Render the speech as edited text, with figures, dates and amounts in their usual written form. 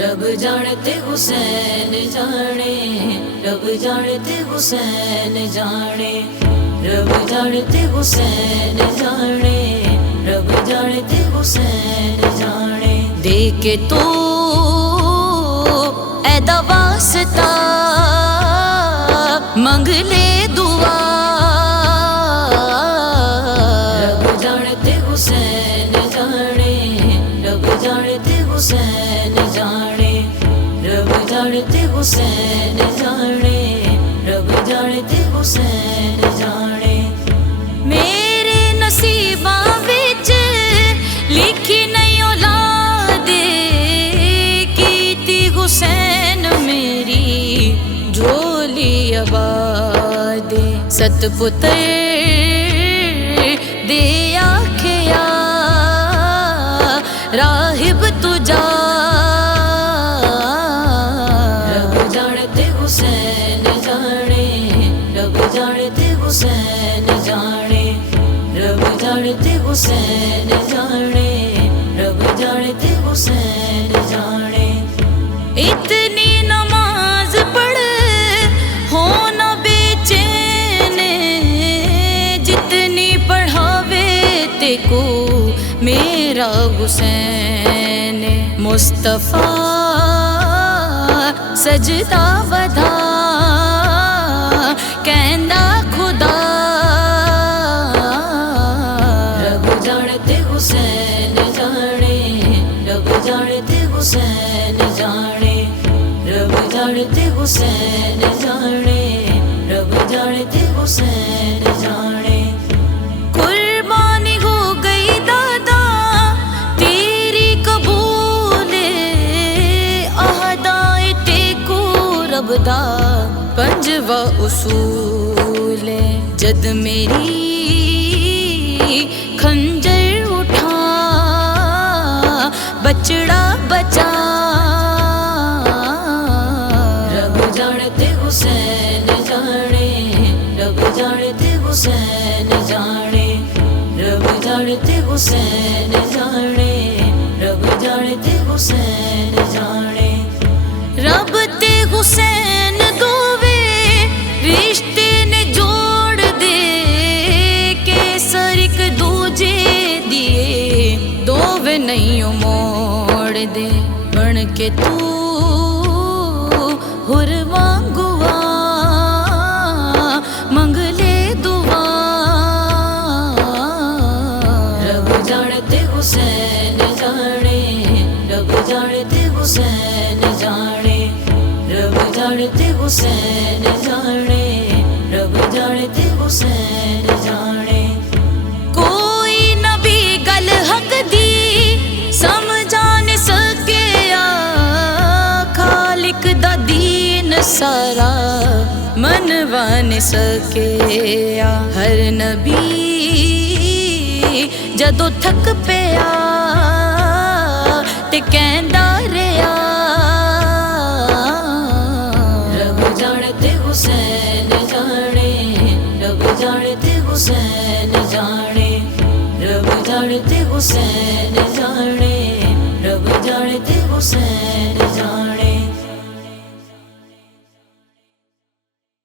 رب جانتے حسین جانے، رب جانتے حسین جانے، رب جانتے حسین جانے، رب جانتے حسین جانے۔ دیکھے تو اے دا واسطہ منگ لے دعا، رب جانتے حسین جانے، رب جانتے حسین جانے، رب جانتے حسین جانے، رب جانتے حسین جانے۔ میرے نصیباں وچ لکھی نہیں اولاد کیتی حسین میری جھولی آباد، ست پتر دے آکھیا راہب تجا، رب جانتے حسین جانے، رب جانتے حسین جانے، رب جانتے حسین جانے، رب جانتے حسین جانے۔ اتنی نماز پڑھ ہونا بے چین، جتنی پڑھاوے تے کو میرا حسین، مصطفیٰ سجدہ ودا کہندا خدا، رب جانتے حسین جانے، رب جانتے حسین جانے، رب جانتے حسین جانے، رب جانتے حسین جانے۔ قربانی ہو گئی دادا تیری قبول، عہدائے ٹیکو رب دا پنجواں اصول، جد میری خنجر اٹھا بچڑا بچا، رب جانتے حسین جانے، رب جانتے حسین جانے، رب جانتے حسین جانے، رب جانتے حسین جانے۔ رب تے حسین دووے رشتے نے جوڑ دے کے سر ایک دوجے دیے دووے نہیں موڑ دے، بن کے تو ہر وانگوا منگ لے دعا، رب جانتے حسین جانے، رب جانتے حسین جانے، رب جانتے حسین جانے، رب جانتے حسین جانے۔ کوئی نبی گل حق دی سمجھا نہیں سکیا، خالق دا دین سارا منوا نہیں سکیا، ہر نبی جدو تھک پیا تے کہندا رہیا، رب جانتے حسین جانے، رب جانتے حسین جانے، رب جانتے حسین جانے، رب جانتے حسین